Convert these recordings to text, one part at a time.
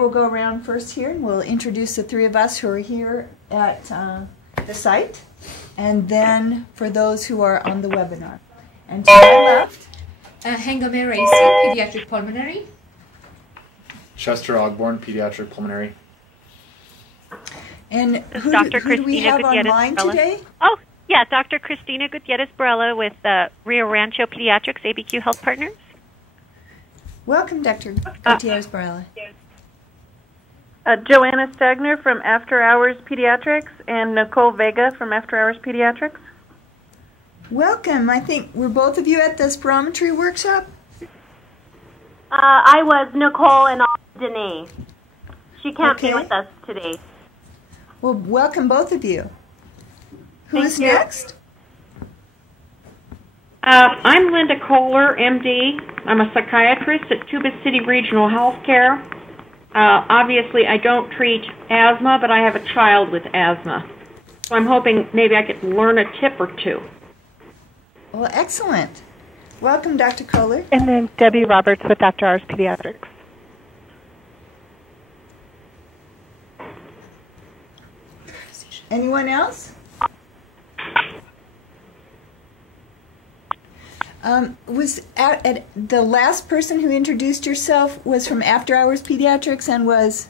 we'll go around first here, and we'll introduce the three of us who are here at the site, and then for those who are on the webinar. And to my left, Hangame Raisi, pediatric pulmonary. Chester Ogborn, pediatric pulmonary. And who do we have online today? Oh, yeah, Dr. Cristina Gutierrez-Barella with Rio Rancho Pediatrics, ABQ Health Partners. Welcome, Dr. Gutierrez-Barella. Joanna Stagner from After Hours Pediatrics and Nicole Vega from After Hours Pediatrics. Welcome. I think were both of you at the spirometry workshop? I was. Nicole and Danae. She can't be with us today. Well, welcome both of you. Who's next? I'm Linda Kohler, MD. I'm a psychiatrist at Tuba City Regional Healthcare. Obviously, I don't treat asthma, but I have a child with asthma. So I'm hoping maybe I could learn a tip or two. Well, excellent. Welcome, Dr. Kohler. And then Debbie Roberts with After Hours Pediatrics. Anyone else? Was at the last person who introduced yourself was from After Hours Pediatrics and was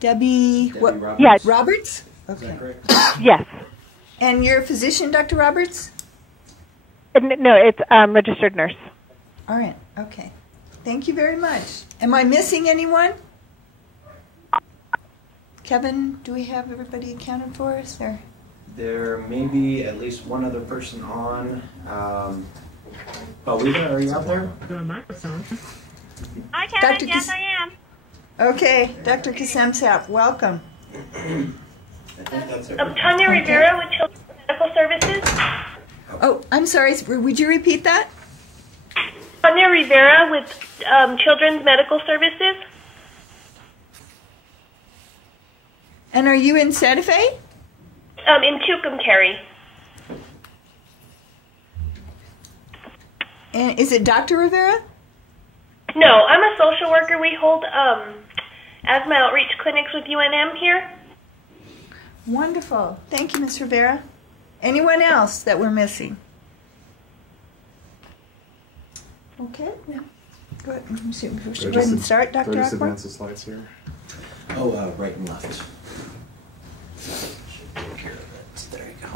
Debbie what? Roberts. Yes. Roberts? Okay. Yes. And you're a physician, Dr. Roberts? No, it's registered nurse. All right. Okay. Thank you very much. Am I missing anyone? Kevin, do we have everybody accounted for us? Or? There may be at least one other person on. Paulina, are you out there? Hi, Kevin. Yes, I am. Okay, Dr. Kasemsap, welcome. I think that's it. Tanya Rivera with Children's Medical Services. Oh, I'm sorry. Would you repeat that? Tanya Rivera with Children's Medical Services. And are you in Santa Fe? In Tucumcari. And is it Dr. Rivera? No, I'm a social worker. We hold asthma outreach clinics with UNM here. Wonderful. Thank you, Ms. Rivera. Anyone else that we're missing? Okay. Yeah. Go ahead. Go ahead and start, Dr. Just Ogborn. advance the slides here. Oh, right and left. There you go.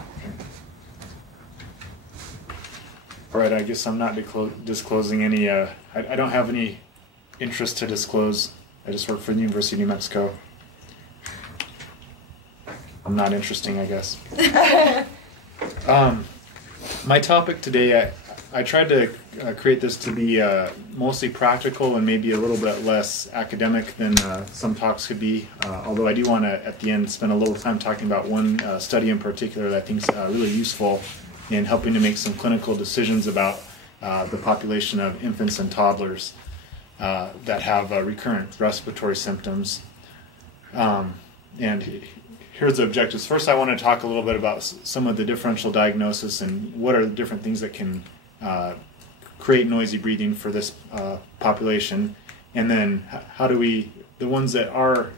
All right, I guess I'm not disclosing any, I don't have any interest to disclose. I just work for the University of New Mexico. I'm not interesting, I guess. My topic today, I tried to create this to be mostly practical and maybe a little bit less academic than some talks could be, although I do want to, at the end, spend a little time talking about one study in particular that I think is really useful in helping to make some clinical decisions about the population of infants and toddlers that have recurrent respiratory symptoms. And here's the objectives. First, I want to talk a little bit about some of the differential diagnosis and what are the different things that can create noisy breathing for this population, and then how do we, the ones that are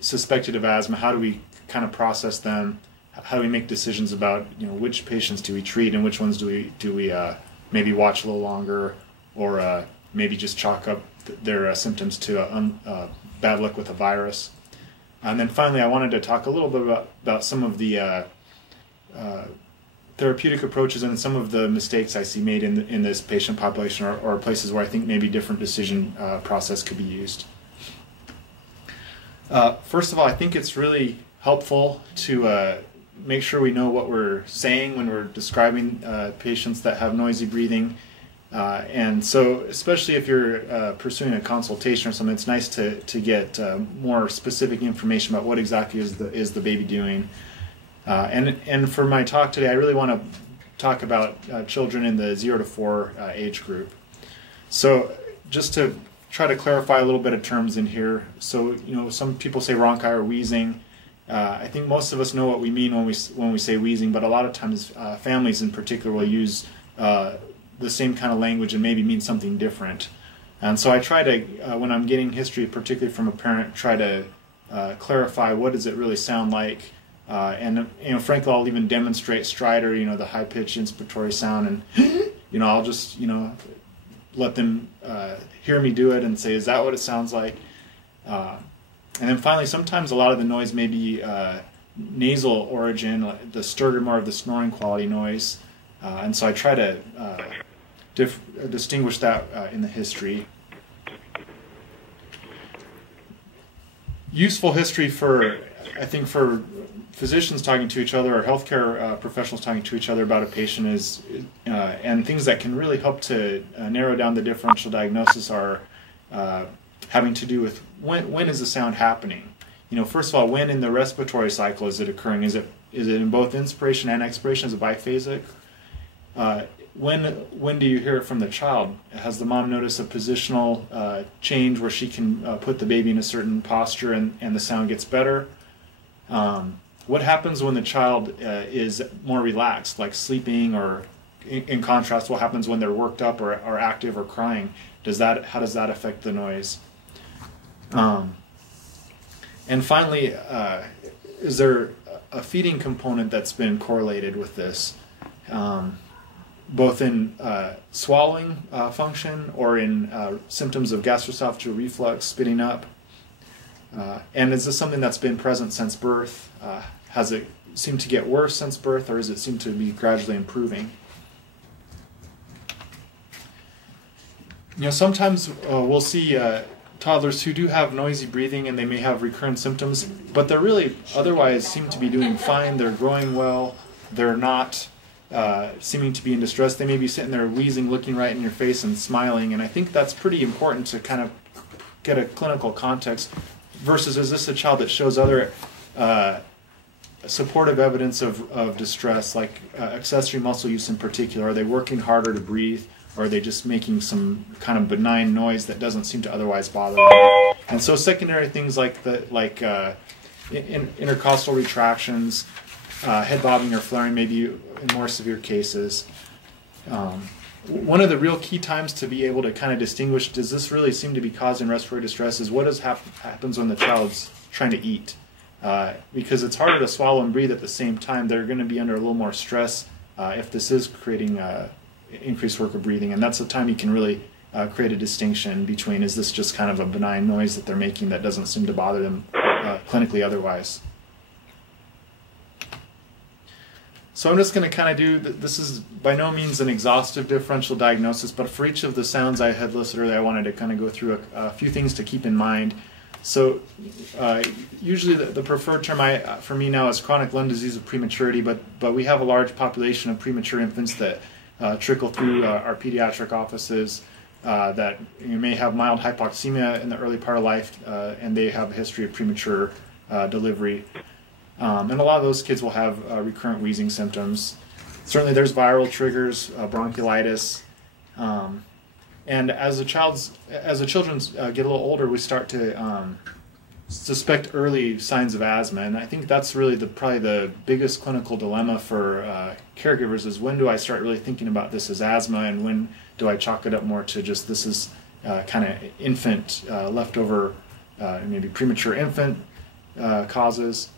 suspected of asthma, how do we kind of process them? How do we make decisions about, you know, which patients do we treat and which ones do we maybe watch a little longer, or maybe just chalk up their symptoms to bad luck with a virus? And then finally, I wanted to talk a little bit about some of the therapeutic approaches and some of the mistakes I see made in this patient population, or places where I think maybe different decision process could be used. First of all, I think it's really helpful to make sure we know what we're saying when we're describing patients that have noisy breathing. And so, especially if you're pursuing a consultation or something, it's nice to get more specific information about what exactly is the baby doing. And for my talk today, I really want to talk about children in the 0 to 4 age group. So just to try to clarify a little bit of terms in here. So, you know, some people say rhonchi or wheezing. I think most of us know what we mean when we say wheezing, but a lot of times families in particular will use the same kind of language and maybe mean something different. And so I try to, when I'm getting history, particularly from a parent, try to clarify what does it really sound like. And frankly, I'll even demonstrate Strider, the high-pitched inspiratory sound, and I'll just let them hear me do it and say, is that what it sounds like? And then finally, sometimes a lot of the noise may be nasal origin, the stirred or more of the snoring quality noise, and so I try to distinguish that in the history. Useful history I think for physicians talking to each other or healthcare professionals talking to each other about a patient is, and things that can really help to narrow down the differential diagnosis are having to do with when is the sound happening. First of all, when in the respiratory cycle is it occurring? Is it in both inspiration and expiration? Is it biphasic? When do you hear it from the child? Has the mom noticed a positional change where she can put the baby in a certain posture and the sound gets better? What happens when the child is more relaxed, like sleeping, or in contrast, what happens when they're worked up or active or crying? How does that affect the noise? And finally, is there a feeding component that's been correlated with this, both in swallowing function or in symptoms of gastroesophageal reflux, spitting up? And is this something that's been present since birth? Has it seemed to get worse since birth, or does it seem to be gradually improving? Sometimes we'll see toddlers who do have noisy breathing and they may have recurrent symptoms, but they're really otherwise seem to be doing fine. They're growing well. They're not seeming to be in distress. They may be sitting there wheezing, looking right in your face and smiling, and I think that's pretty important to kind of get a clinical context versus is this a child that shows other supportive evidence of distress, like accessory muscle use in particular? Are they working harder to breathe? Or are they just making some kind of benign noise that doesn't seem to otherwise bother them? And so secondary things like intercostal retractions, head bobbing or flaring, maybe in more severe cases. One of the real key times to be able to kind of distinguish, does this really seem to be causing respiratory distress, is what happens when the child's trying to eat. Because it's harder to swallow and breathe at the same time. They're going to be under a little more stress if this is creating increased work of breathing, and that's the time you can really create a distinction between, is this just kind of a benign noise that they're making that doesn't seem to bother them clinically otherwise. So I'm just going to kind of do, this is by no means an exhaustive differential diagnosis, but for each of the sounds I had listed earlier, I wanted to kind of go through a few things to keep in mind. So usually the preferred term for me now is chronic lung disease of prematurity, but we have a large population of premature infants that trickle through our pediatric offices that may have mild hypoxemia in the early part of life, and they have a history of premature delivery. And a lot of those kids will have recurrent wheezing symptoms. Certainly there's viral triggers, bronchiolitis. And as the children get a little older, we start to suspect early signs of asthma, and I think that's really probably the biggest clinical dilemma for caregivers, is when do I start really thinking about this as asthma, and when do I chalk it up more to just this is kind of infant leftover, maybe premature infant causes.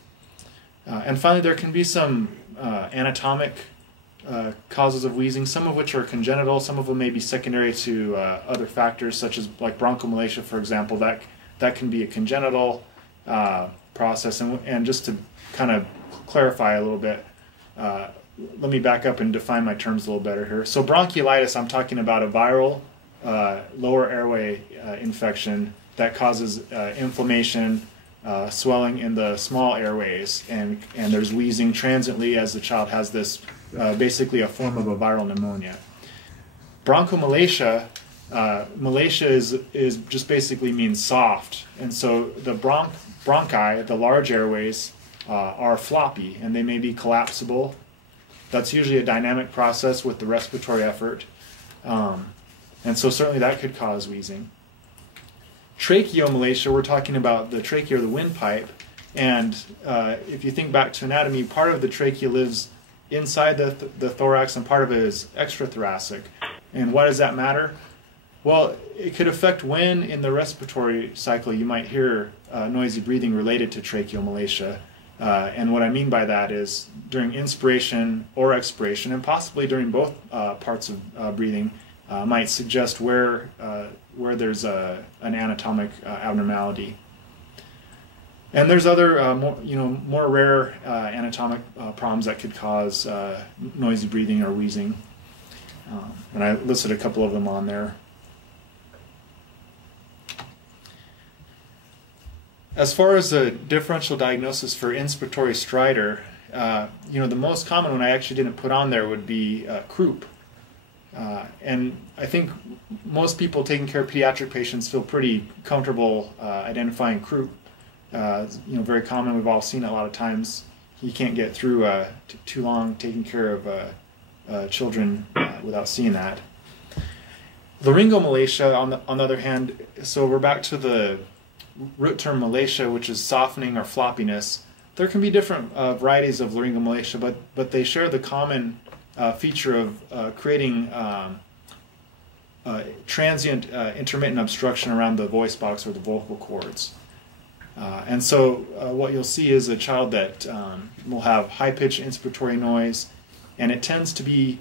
And finally, there can be some anatomic causes of wheezing, some of which are congenital, some of them may be secondary to other factors, such as like bronchomalacia, for example. That can be a congenital process. And just to kind of clarify a little bit, let me back up and define my terms a little better here. So bronchiolitis, I'm talking about a viral lower airway infection that causes inflammation, swelling in the small airways, and there's wheezing transiently as the child has this basically a form of a viral pneumonia. Bronchomalacia, malacia is just basically means soft, and so the bronchi, the large airways, are floppy and they may be collapsible. That's usually a dynamic process with the respiratory effort, and so certainly that could cause wheezing. Tracheomalacia, we're talking about the trachea or the windpipe, and if you think back to anatomy, part of the trachea lives inside the thorax and part of it is extrathoracic. And why does that matter? Well, it could affect when in the respiratory cycle you might hear noisy breathing related to tracheomalacia. And what I mean by that is during inspiration or expiration, and possibly during both parts of breathing, might suggest where there's an anatomic abnormality. And there's other more rare anatomic problems that could cause noisy breathing or wheezing. And I listed a couple of them on there. As far as a differential diagnosis for inspiratory stridor, the most common one I actually didn't put on there would be croup. And I think most people taking care of pediatric patients feel pretty comfortable identifying croup. Very common. We've all seen it a lot of times. You can't get through too long taking care of children without seeing that. Laryngomalacia, on the other hand, so we're back to the root term malacia, which is softening or floppiness. There can be different varieties of laryngomalacia, but they share the common feature of creating transient intermittent obstruction around the voice box or the vocal cords. And so what you'll see is a child that will have high-pitched inspiratory noise, and it tends to be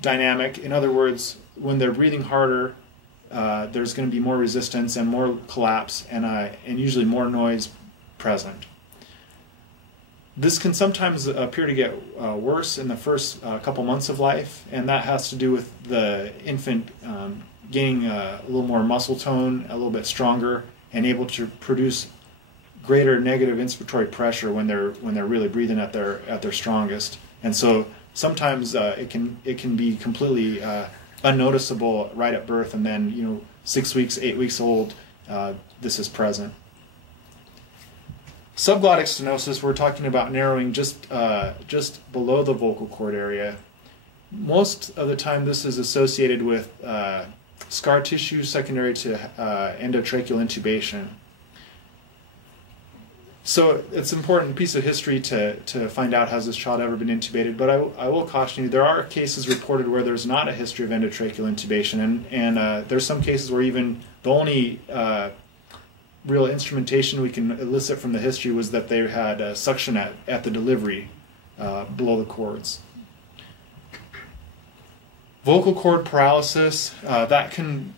dynamic. In other words, when they're breathing harder, there's going to be more resistance and more collapse and usually more noise present. This can sometimes appear to get worse in the first couple months of life, and that has to do with the infant gaining a little more muscle tone, a little bit stronger, and able to produce greater negative inspiratory pressure when they're really breathing at their strongest. And so sometimes it can be completely unnoticeable right at birth, and then 6 weeks, 8 weeks old, this is present. Subglottic stenosis, we're talking about narrowing just below the vocal cord area. Most of the time this is associated with scar tissue secondary to endotracheal intubation. So it's an important piece of history to find out, has this child ever been intubated, but I will caution you, there are cases reported where there's not a history of endotracheal intubation, and there's some cases where even the only real instrumentation we can elicit from the history was that they had suction at the delivery below the cords. Vocal cord paralysis, that can,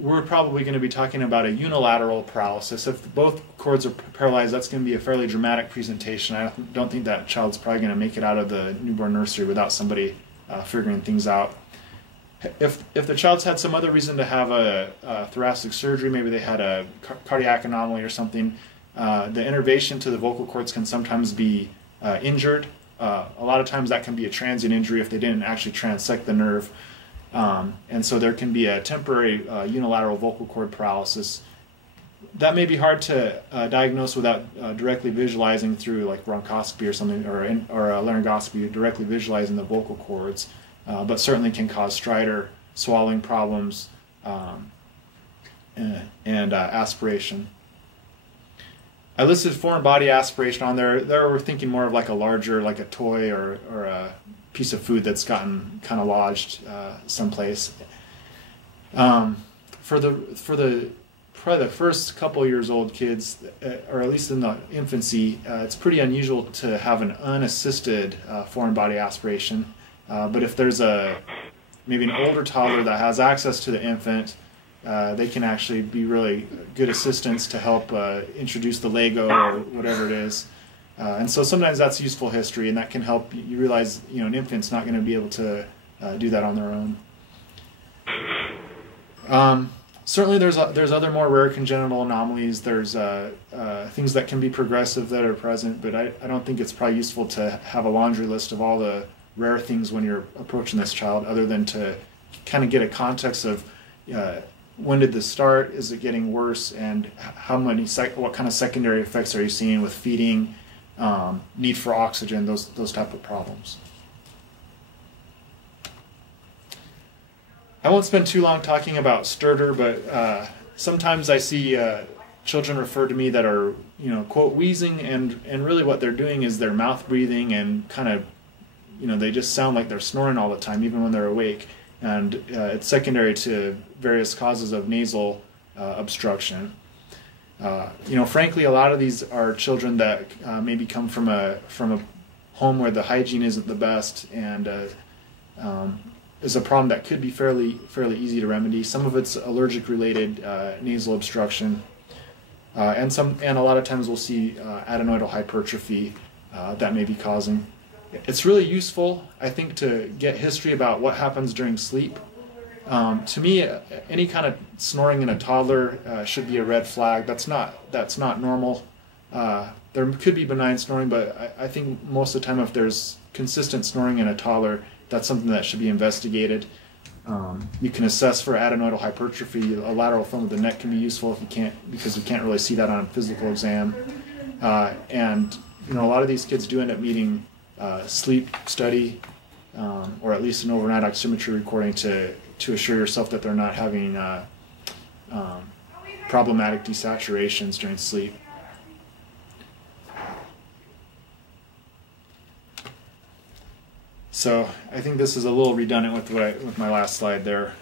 we're probably going to be talking about a unilateral paralysis. If both cords are paralyzed, that's going to be a fairly dramatic presentation. I don't think that child's probably going to make it out of the newborn nursery without somebody figuring things out. If the child's had some other reason to have a thoracic surgery, maybe they had a cardiac anomaly or something, the innervation to the vocal cords can sometimes be injured. A lot of times that can be a transient injury if they didn't actually transect the nerve. And so there can be a temporary unilateral vocal cord paralysis. That may be hard to diagnose without directly visualizing through like bronchoscopy or something, or a laryngoscopy, directly visualizing the vocal cords, but certainly can cause stridor, swallowing problems, and aspiration. I listed foreign body aspiration on there. There we're thinking more of like a larger, like a toy or a piece of food that's gotten kind of lodged someplace. For the probably the first couple years old kids, or at least in the infancy, it's pretty unusual to have an unassisted foreign body aspiration. But if there's maybe an older toddler that has access to the infant, they can actually be really good assistants to help introduce the Lego or whatever it is. And so sometimes that's useful history, and that can help you realize, an infant's not going to be able to do that on their own. Certainly there's other more rare congenital anomalies. There's things that can be progressive that are present, but I don't think it's probably useful to have a laundry list of all the rare things when you're approaching this child, other than to kind of get a context of when did this start, is it getting worse, and what kind of secondary effects are you seeing with feeding, need for oxygen, those type of problems. I won't spend too long talking about stridor, but sometimes I see children refer to me that are, quote, wheezing, and really what they're doing is they're mouth breathing and kind of, they just sound like they're snoring all the time, even when they're awake. And it's secondary to various causes of nasal obstruction. Frankly, a lot of these are children that maybe come from a home where the hygiene isn't the best, and is a problem that could be fairly easy to remedy. Some of it's allergic related nasal obstruction, and a lot of times we'll see adenoidal hypertrophy that may be causing. It's really useful, I think, to get history about what happens during sleep. To me, any kind of snoring in a toddler should be a red flag. That's not normal. There could be benign snoring, but I think most of the time, if there's consistent snoring in a toddler, that's something that should be investigated. You can assess for adenoidal hypertrophy. A lateral film of the neck can be useful because we can't really see that on a physical exam. And a lot of these kids do end up needing sleep study, or at least an overnight oximetry recording to assure yourself that they're not having problematic desaturations during sleep. So I think this is a little redundant with my last slide there,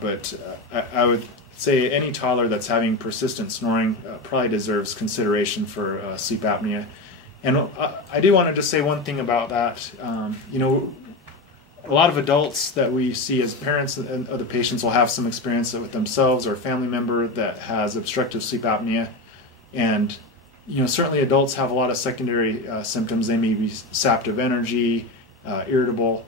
but I would say any toddler that's having persistent snoring probably deserves consideration for sleep apnea. And I do want to just say one thing about that. A lot of adults that we see as parents of the patients will have some experience with themselves or a family member that has obstructive sleep apnea. And certainly adults have a lot of secondary symptoms. They may be sapped of energy, irritable.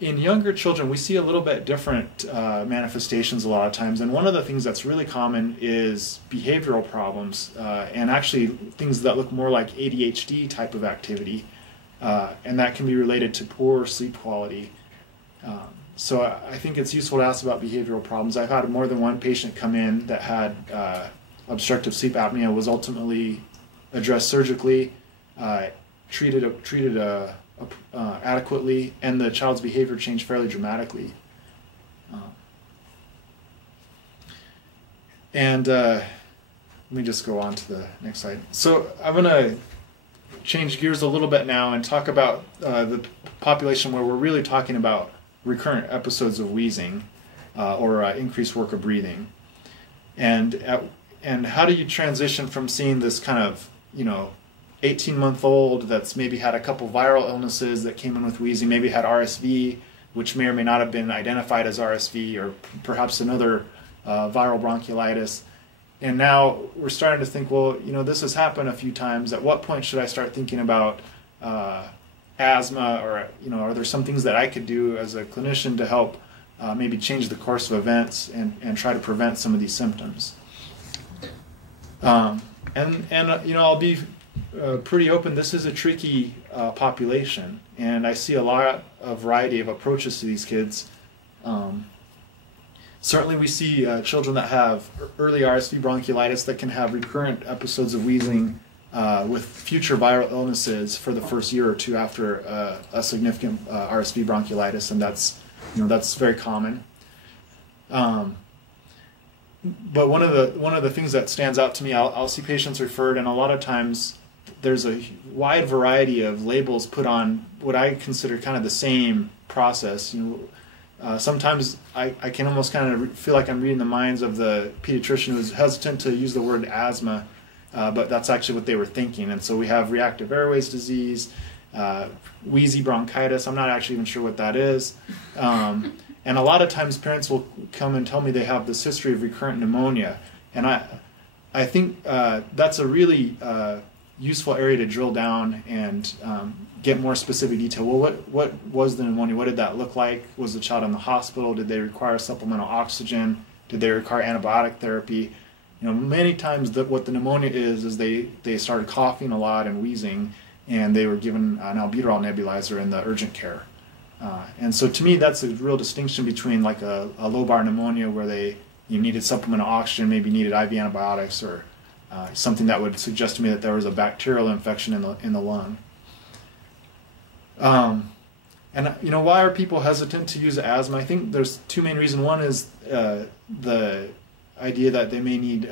In younger children, we see a little bit different manifestations a lot of times, and one of the things that's really common is behavioral problems, and actually things that look more like ADHD type of activity, and that can be related to poor sleep quality. So I think it's useful to ask about behavioral problems. I've had more than one patient come in that had obstructive sleep apnea, was ultimately addressed surgically, treated adequately, and the child's behavior changed fairly dramatically. Let me just go on to the next slide. So I'm going to change gears a little bit now and talk about the population where we're really talking about recurrent episodes of wheezing or increased work of breathing. And how do you transition from seeing this kind of 18-month-old that's maybe had a couple viral illnesses that came in with wheezing, maybe had RSV, which may or may not have been identified as RSV, or perhaps another viral bronchiolitis. And now we're starting to think, well, this has happened a few times. At what point should I start thinking about asthma, or are there some things that I could do as a clinician to help maybe change the course of events and try to prevent some of these symptoms? I'll be pretty open. This is a tricky population, and I see a lot of variety of approaches to these kids. Certainly we see children that have early RSV bronchiolitis that can have recurrent episodes of wheezing with future viral illnesses for the first year or two after a significant RSV bronchiolitis, and that's very common. But one of the things that stands out to me, I'll see patients referred, and a lot of times there's a wide variety of labels put on what I consider kind of the same process. Sometimes I can almost kind of feel like I'm reading the minds of the pediatrician who's hesitant to use the word asthma, but that's actually what they were thinking. And so we have reactive airways disease, wheezy bronchitis. I'm not actually even sure what that is. And a lot of times parents will come and tell me they have this history of recurrent pneumonia. And I think that's a really useful area to drill down and get more specific detail. Well, what was the pneumonia? What did that look like? Was the child in the hospital? Did they require supplemental oxygen? Did they require antibiotic therapy? Many times what the pneumonia is they started coughing a lot and wheezing, and they were given an albuterol nebulizer in the urgent care. And so to me, that's a real distinction between like a lobar pneumonia where they needed supplemental oxygen, maybe needed IV antibiotics, or something that would suggest to me that there was a bacterial infection in the lung. Why are people hesitant to use asthma? I think there's two main reasons. One is the idea that they may need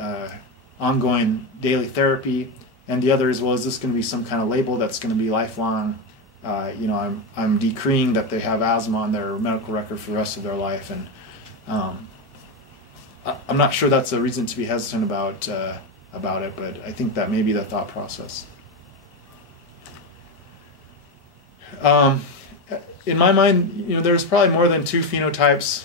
ongoing daily therapy, and the other is, well, is this going to be some kind of label that's going to be lifelong? I'm decreeing that they have asthma on their medical record for the rest of their life, and I'm not sure that's a reason to be hesitant about it, but I think that may be the thought process. In my mind, there's probably more than 2 phenotypes,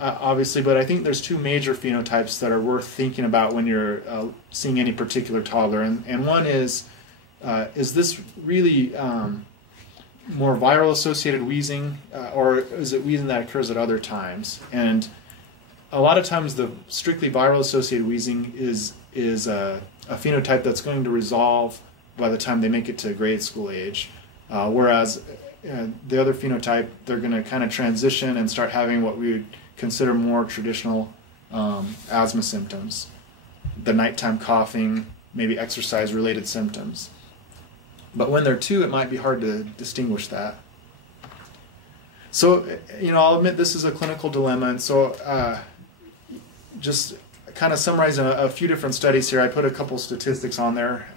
obviously, but I think there's 2 major phenotypes that are worth thinking about when you're seeing any particular toddler. And one is this really more viral-associated wheezing, or is it wheezing that occurs at other times? And a lot of times the strictly viral-associated wheezing is a phenotype that's going to resolve by the time they make it to grade school age, whereas the other phenotype, they're going to kind of transition and start having what we would consider more traditional asthma symptoms, the nighttime coughing, maybe exercise-related symptoms. But when they're 2, it might be hard to distinguish that. So, I'll admit this is a clinical dilemma, and so just kind of summarizing a few different studies here, I put a couple statistics on there.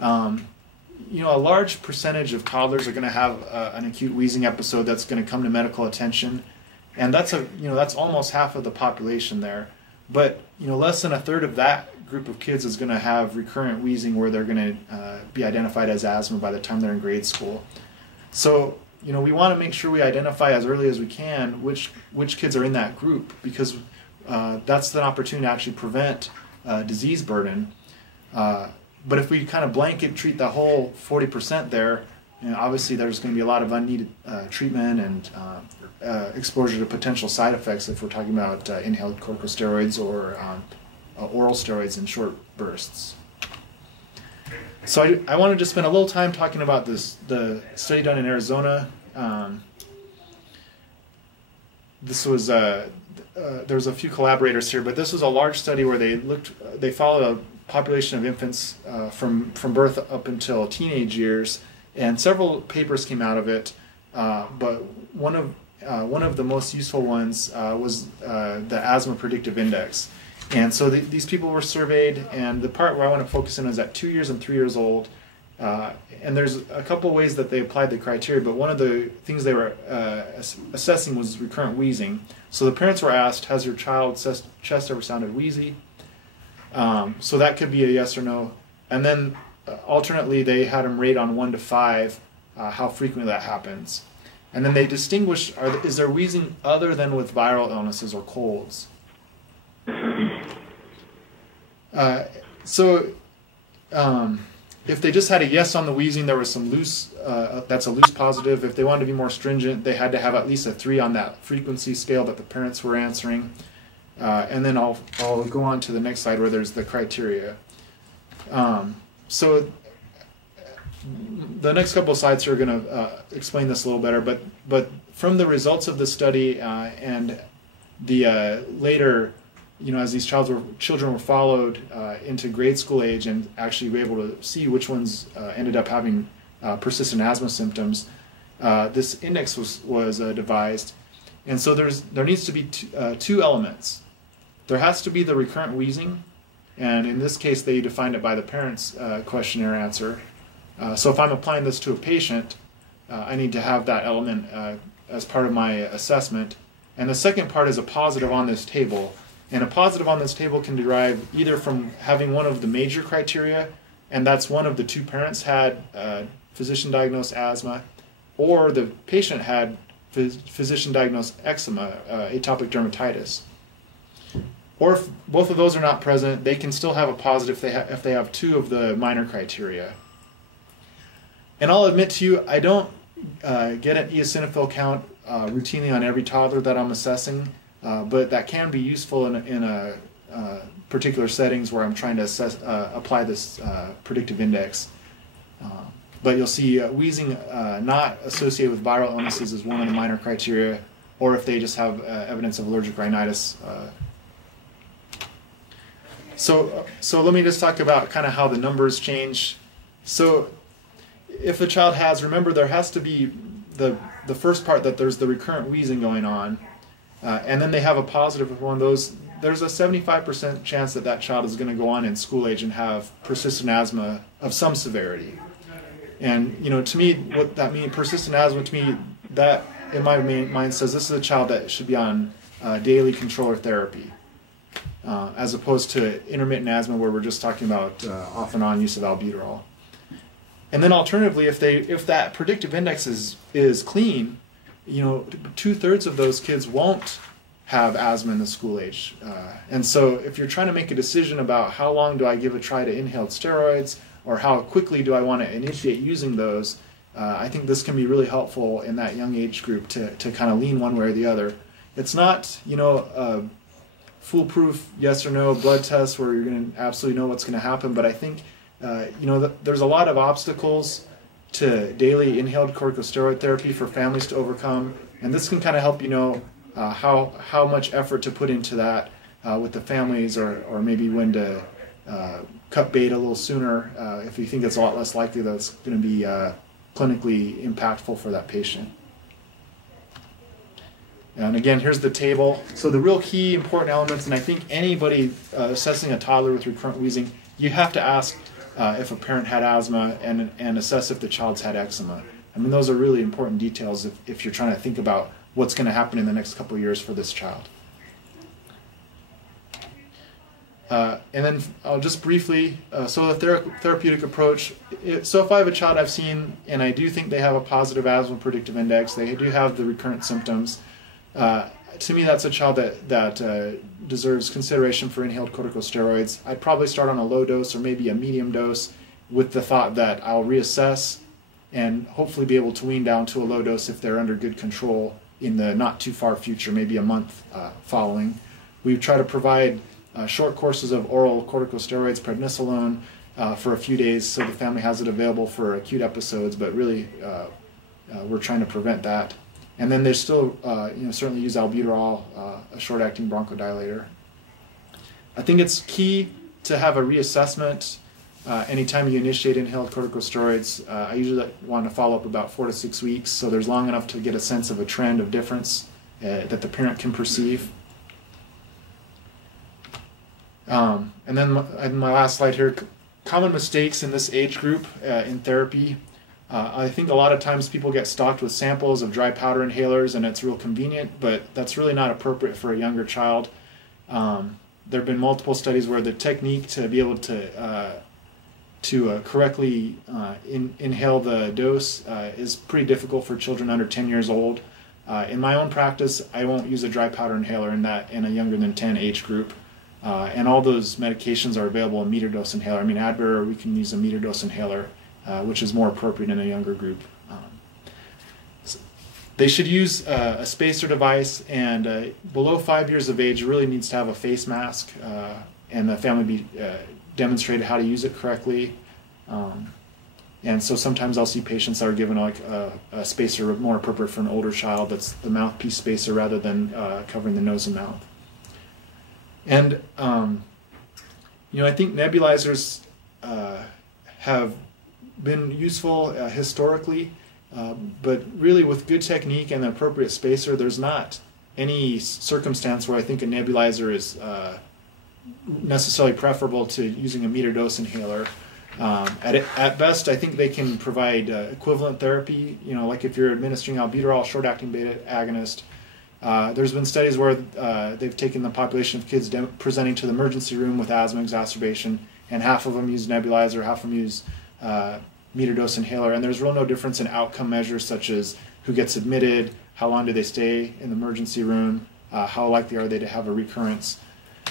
A large percentage of toddlers are going to have an acute wheezing episode that's going to come to medical attention, and that's almost half of the population there. But less than a third of that group of kids is going to have recurrent wheezing where they're going to be identified as asthma by the time they're in grade school. So we want to make sure we identify as early as we can which kids are in that group, because that's an opportunity to actually prevent disease burden. But if we kind of blanket treat the whole 40% there, obviously there's going to be a lot of unneeded treatment and exposure to potential side effects if we're talking about inhaled corticosteroids or oral steroids in short bursts. So I wanted to spend a little time talking about the study done in Arizona. This was there was a few collaborators here, but this was a large study where they followed a population of infants from birth up until teenage years, and several papers came out of it. But one of the most useful ones was the Asthma Predictive Index. And so these people were surveyed, and the part where I want to focus in is at 2 years and 3 years old. And there's a couple ways that they applied the criteria, but one of the things they were assessing was recurrent wheezing. So the parents were asked, has your child's chest ever sounded wheezy? So that could be a yes or no. And then alternately, they had them rate on 1 to 5 how frequently that happens. And then they distinguished, is there wheezing other than with viral illnesses or colds? If they just had a yes on the wheezing, there was some loose, that's a loose positive. If they wanted to be more stringent, they had to have at least a 3 on that frequency scale that the parents were answering. And then I'll go on to the next slide where there's the criteria. So the next couple of slides are going to explain this a little better, but from the results of the study and the later, as these children were followed into grade school age and actually were able to see which ones ended up having persistent asthma symptoms, this index was devised. And so there needs to be 2 elements. There has to be the recurrent wheezing, and in this case they defined it by the parents' questionnaire answer. So if I'm applying this to a patient, I need to have that element as part of my assessment. And the second part is a positive on this table. And a positive on this table can derive either from having one of the major criteria, and that's one of the 2 parents had physician-diagnosed asthma, or the patient had physician-diagnosed eczema, atopic dermatitis. Or if both of those are not present, they can still have a positive if they have 2 of the minor criteria. And I'll admit to you, I don't get an eosinophil count routinely on every toddler that I'm assessing. But that can be useful in a particular settings where I'm trying to apply this predictive index. But you'll see wheezing not associated with viral illnesses is one of the minor criteria, or if they just have evidence of allergic rhinitis. So let me just talk about kind of how the numbers change. So if a child has, remember there has to be the first part that there's the recurrent wheezing going on. And then they have a positive of one of those. There's a 75% chance that child is going to go on in school age and have persistent asthma of some severity. And to me, what that means, persistent asthma, to me, that in my mind says this is a child that should be on daily controller therapy. as opposed to intermittent asthma where we're just talking about off and on use of albuterol. And then alternatively, if that predictive index is clean, 2/3 of those kids won't have asthma in the school age. And so if you're trying to make a decision about how long do I give a try to inhaled steroids or how quickly do I want to initiate using those, I think this can be really helpful in that young age group to kind of lean one way or the other. It's not, a foolproof yes or no blood test where you're going to absolutely know what's going to happen, but I think, there's a lot of obstacles to daily inhaled corticosteroid therapy for families to overcome, and this can kind of help how much effort to put into that with the families, or maybe when to cut bait a little sooner if you think it's a lot less likely that it's going to be clinically impactful for that patient. And again, here's the table. So the real key important elements, and I think anybody assessing a toddler with recurrent wheezing, you have to ask if a parent had asthma and assess if the child's had eczema. I mean, those are really important details if you're trying to think about what's going to happen in the next couple of years for this child. And then I'll just briefly, so the therapeutic approach, so if I have a child I've seen and I do think they have a positive asthma predictive index, they do have the recurrent symptoms, to me that's a child that deserves consideration for inhaled corticosteroids. I'd probably start on a low dose or maybe a medium dose with the thought that I'll reassess and hopefully be able to wean down to a low dose if they're under good control in the not too far future, maybe a month following. We try to provide short courses of oral corticosteroids, prednisolone, for a few days so the family has it available for acute episodes, but really we're trying to prevent that. And then there's still, certainly use albuterol, a short-acting bronchodilator. I think it's key to have a reassessment anytime you initiate inhaled corticosteroids. I usually want to follow up about 4 to 6 weeks, so there's long enough to get a sense of a trend of difference that the parent can perceive. And then my last slide here, common mistakes in this age group in therapy. I think a lot of times people get stocked with samples of dry powder inhalers and it's real convenient, but that's really not appropriate for a younger child. There have been multiple studies where the technique to be able to correctly inhale the dose is pretty difficult for children under 10 years old. In my own practice, I won't use a dry powder inhaler in a younger than 10 age group. And all those medications are available in meter dose inhaler. I mean, Advair, we can use a meter dose inhaler, which is more appropriate in a younger group. They should use a spacer device, and below 5 years of age really needs to have a face mask, and the family be demonstrated how to use it correctly. And so sometimes I'll see patients that are given like a spacer more appropriate for an older child that's the mouthpiece spacer rather than covering the nose and mouth. And I think nebulizers have been useful historically, but really with good technique and the appropriate spacer, there's not any circumstance where I think a nebulizer is necessarily preferable to using a meter dose inhaler. At best, I think they can provide equivalent therapy, like if you're administering albuterol, short-acting beta agonist. There's been studies where they've taken the population of kids presenting to the emergency room with asthma exacerbation, and half of them use nebulizer, half of them use meter dose inhaler, and there's really no difference in outcome measures such as who gets admitted, how long do they stay in the emergency room, how likely are they to have a recurrence.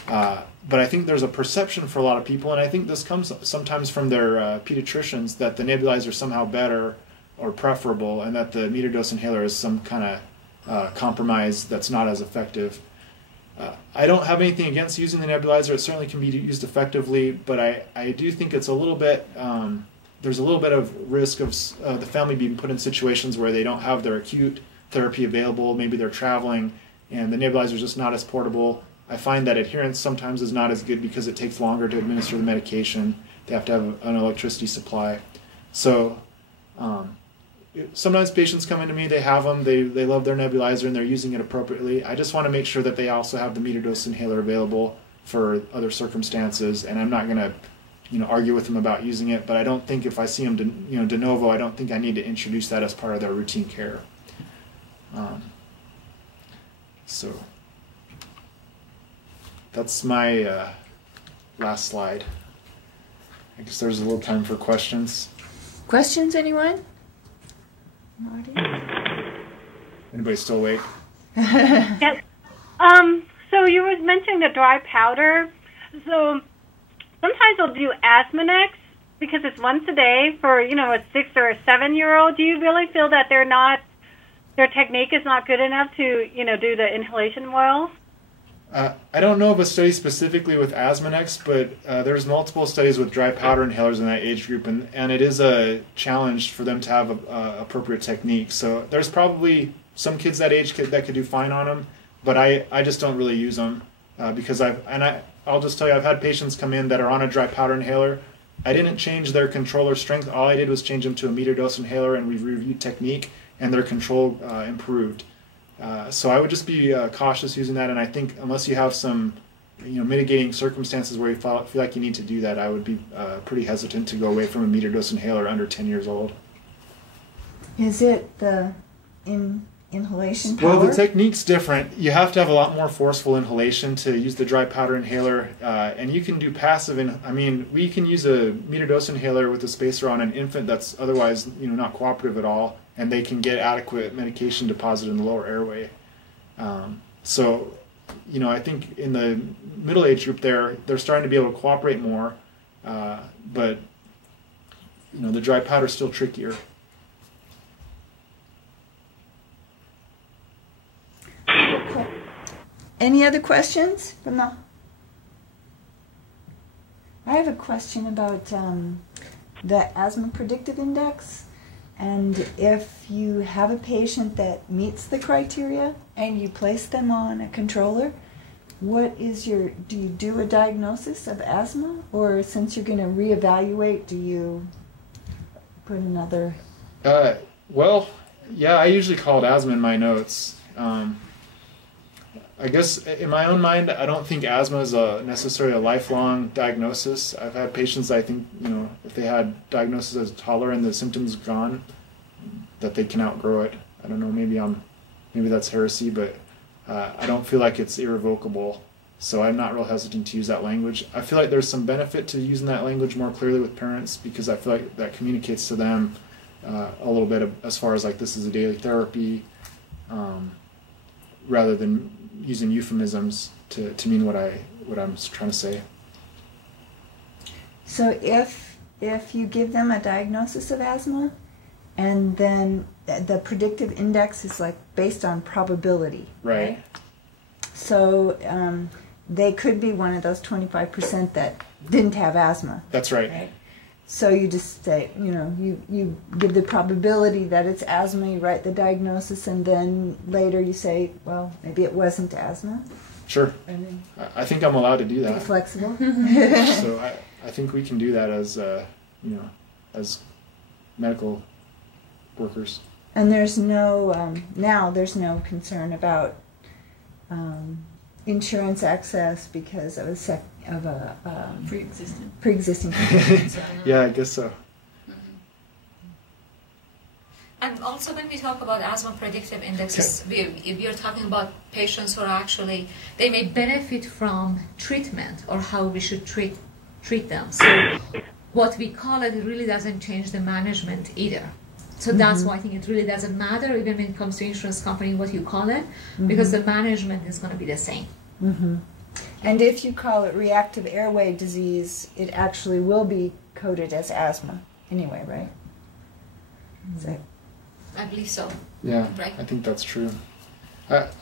But I think there's a perception for a lot of people, and I think this comes sometimes from their pediatricians, that the nebulizer is somehow better or preferable, and that the meter dose inhaler is some kind of compromise that's not as effective. I don't have anything against using the nebulizer. It certainly can be used effectively, but I do think it's a little bit, there's a little bit of risk of the family being put in situations where they don't have their acute therapy available. Maybe they're traveling and the nebulizer is just not as portable. I find that adherence sometimes is not as good because it takes longer to administer the medication. They have to have an electricity supply. So sometimes patients come into me, they have them, they love their nebulizer and they're using it appropriately. I just want to make sure that they also have the meter dose inhaler available for other circumstances, and I'm not going to argue with them about using it, but I don't think if I see them de novo, I don't think I need to introduce that as part of their routine care. that's my last slide. I guess there's a little time for questions. Questions, anyone? Anybody still awake? Yes. So you were mentioning the dry powder. So sometimes they'll do Asthma because it's once a day for, a 6 or a 7-year-old. Do you really feel that their technique is not good enough to, do the inhalation well? I don't know of a study specifically with Asthma, but there's multiple studies with dry powder inhalers in that age group, and it is a challenge for them to have appropriate technique. So there's probably some kids that age that could do fine on them, but I just don't really use them because I'll just tell you, I've had patients come in that are on a dry powder inhaler. I didn't change their controller strength. All I did was change them to a meter dose inhaler, and we reviewed technique, and their control improved. So I would just be cautious using that, and I think unless you have some mitigating circumstances where you feel like you need to do that, I would be pretty hesitant to go away from a meter dose inhaler under 10 years old. Is it the inhalation power? Well, the technique's different. You have to have a lot more forceful inhalation to use the dry powder inhaler, and you can do passive. We can use a meter dose inhaler with a spacer on an infant that's otherwise not cooperative at all, and they can get adequate medication deposited in the lower airway. So, I think in the middle age group they're starting to be able to cooperate more, but the dry powder is still trickier. Any other questions? I have a question about the asthma predictive index, and if you have a patient that meets the criteria and you place them on a controller, do you do a diagnosis of asthma, or since you're going to reevaluate, do you put another? Well, yeah, I usually call it asthma in my notes. I guess in my own mind, I don't think asthma is necessarily a lifelong diagnosis. I've had patients, I think, if they had diagnosis as a toddler and the symptoms gone, that they can outgrow it. I don't know, maybe that's heresy, but I don't feel like it's irrevocable. So I'm not real hesitant to use that language. I feel like there's some benefit to using that language more clearly with parents, because I feel like that communicates to them a little bit as far as like this is a daily therapy, rather than using euphemisms to mean what I'm trying to say. So if you give them a diagnosis of asthma, and then the predictive index is like based on probability, right? So they could be one of those 25% that didn't have asthma. That's right. So you just say, you give the probability that it's asthma, you write the diagnosis, and then later you say, well, maybe it wasn't asthma. Sure. I think I'm allowed to do that. Be flexible. So I think we can do that as, as medical workers. And there's no, now there's no concern about insurance access because of a pre-existing condition. Yeah, I guess so. And also when we talk about asthma predictive indexes, we are talking about patients who are actually, they may benefit from treatment or how we should treat them. So what we call it really doesn't change the management either. So that's why I think it really doesn't matter even when it comes to insurance company what you call it, because the management is going to be the same. And if you call it reactive airway disease, it actually will be coded as asthma anyway, right? I believe so. Yeah, right. I think that's true.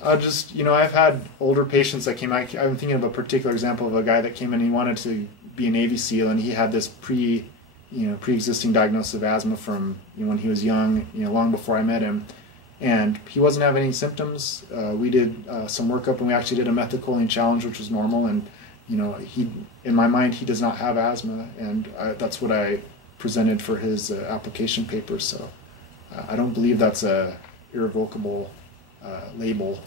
I'll just, I've had older patients that came. I'm thinking of a particular example of a guy that came in. He wanted to be a Navy SEAL, and he had this pre-existing diagnosis of asthma from when he was young, long before I met him, and he wasn't having any symptoms. We did some workup, and we actually did a methylcholine challenge, which was normal. And he, in my mind, he does not have asthma, and that's what I presented for his application paper. So I don't believe that's a irrevocable label.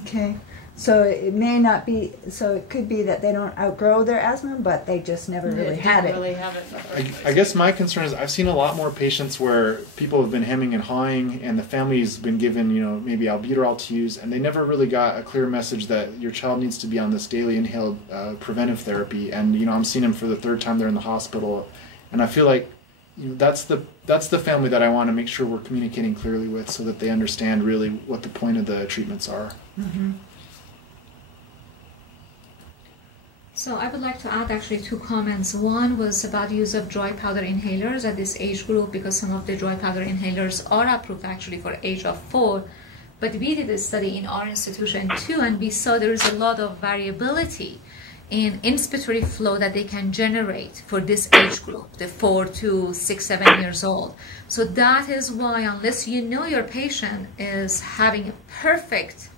Okay. So it may not be, so it could be that they don't outgrow their asthma, but they just never really had it. I guess my concern is I've seen a lot more patients where people have been hemming and hawing and the family's been given, you know, maybe albuterol to use, and they never really got a clear message that your child needs to be on this daily inhaled preventive therapy. And, you know, I'm seeing them for the third time they're in the hospital, and I feel like, you know, that's the family that I want to make sure we're communicating clearly with so that they understand really what the point of the treatments are. Mm-hmm. So I would like to add actually 2 comments. One was about use of dry powder inhalers at this age group, because some of the dry powder inhalers are approved actually for age of 4. But we did a study in our institution too, and we saw there is a lot of variability in inspiratory flow that they can generate for this age group, the 4 to 6, 7 years old. So that is why, unless you know your patient is having a perfect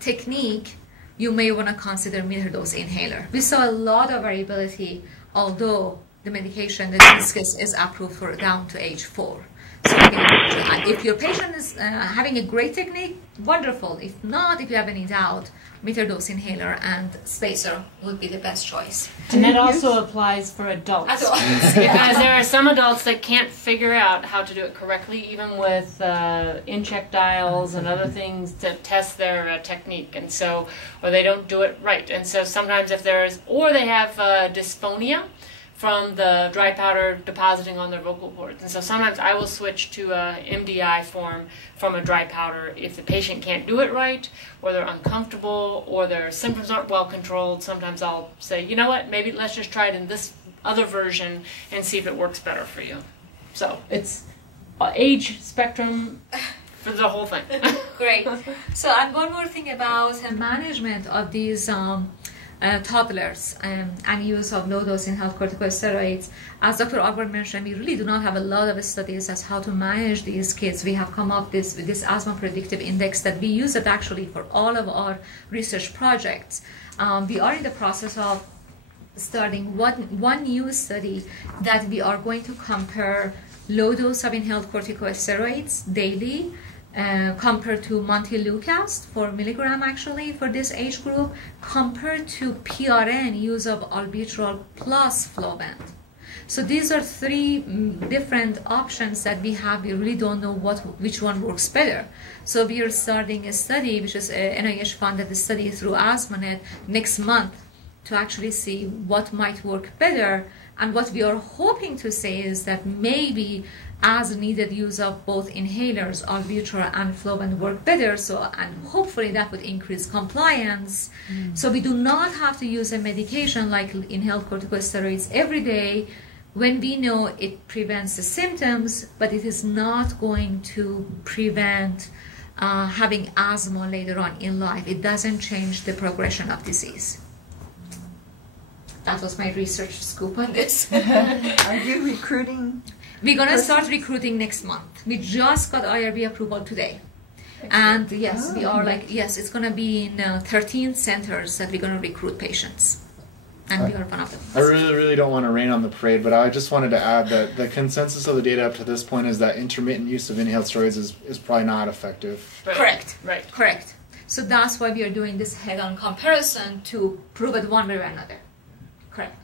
technique, you may want to consider middle-dose inhaler. We saw a lot of variability, although the medication, the Discus, is approved for down to age 4. So again, if your patient is having a great technique, wonderful. If not, if you have any doubt, middle-dose inhaler and spacer would be the best choice. And that also applies for adults. Because there are some adults that can't figure out how to do it correctly, even with in-check dials and other things to test their technique. And so, or they don't do it right. And so sometimes if there's, or they have dysphonia from the dry powder depositing on their vocal cords. And so sometimes I will switch to a MDI form from a dry powder if the patient can't do it right, or they're uncomfortable, or their symptoms aren't well controlled. Sometimes I'll say, you know what, maybe let's just try it in this other version and see if it works better for you. So it's age spectrum for the whole thing. Great. So, and one more thing about management of these toddlers and use of low-dose inhaled corticosteroids. As Dr. Ogborn mentioned, we really do not have a lot of studies as how to manage these kids. We have come up with this asthma predictive index that we use it actually for all of our research projects. We are in the process of starting one new study that we are going to compare low dose of inhaled corticosteroids daily compared to Montelukast 4 milligram actually for this age group, compared to PRN use of albuterol plus Flovent. So these are 3 different options that we have. We really don't know which one works better. So we are starting a study, which is a NIH funded study through AsthmaNet next month, to actually see what might work better. And what we are hoping to say is that maybe as needed use of both inhalers, albuterol and Flovent work better. So, and hopefully that would increase compliance. So we do not have to use a medication like inhaled corticosteroids every day when we know it prevents the symptoms, but it is not going to prevent having asthma later on in life. It doesn't change the progression of disease. That was my research scoop on this. Are you recruiting? We're going to start recruiting next month. We just got IRB approval today. And yes, we are it's going to be in 13 centers that we're going to recruit patients. And we are one of them. I really don't want to rain on the parade, but I just wanted to add that the consensus of the data up to this point is that intermittent use of inhaled steroids is probably not effective. Right. Correct. Right. Correct. So that's why we are doing this head-on comparison to prove it one way or another. Correct.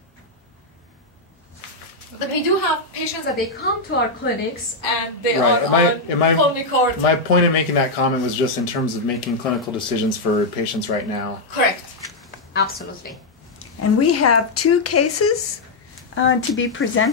But we do have patients that they come to our clinics and they are on Pulmicort. My point in making that comment was just in terms of making clinical decisions for patients right now. Correct. Absolutely. And we have 2 cases to be presented.